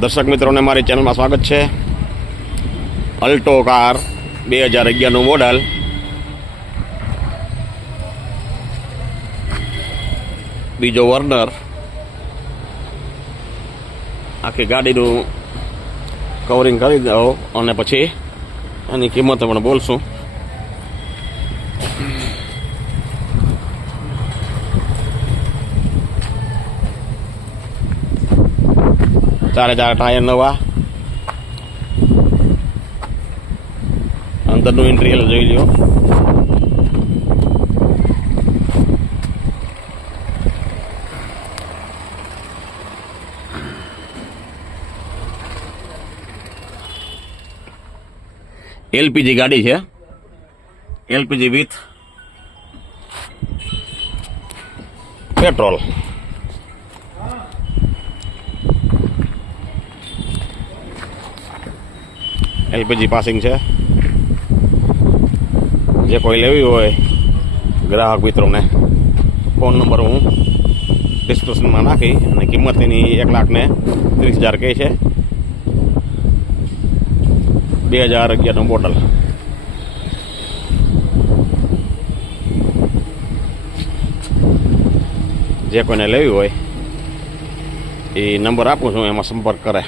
દર્શક મિત્રોને મારી ચેનલમાં સ્વાગત છે। અલ્ટો કાર 2011નું મોડલ, બીજો વર્નર। આખી ગાડીનું કવરિંગ કરી દો અને પછી એની કિંમત પણ બોલશું। ચારે ચાર ટાયર નવા, અંદરનું ઇન્ટિરિયર જોઈ લ્યો। એલપીજી ગાડી છે, LPG with petrol. LPG passing છે। જે કોઈ લેવી હોય ગ્રાહક મિત્રોને ફોન નંબર હું ડિસ્ક્રિપ્શનમાં નાખી અને કિંમત એની 1,30,000 કહે છે। 2011નું મોડલ। જે કોઈને લેવી હોય એ નંબર આપું છું, એમાં સંપર્ક કરે।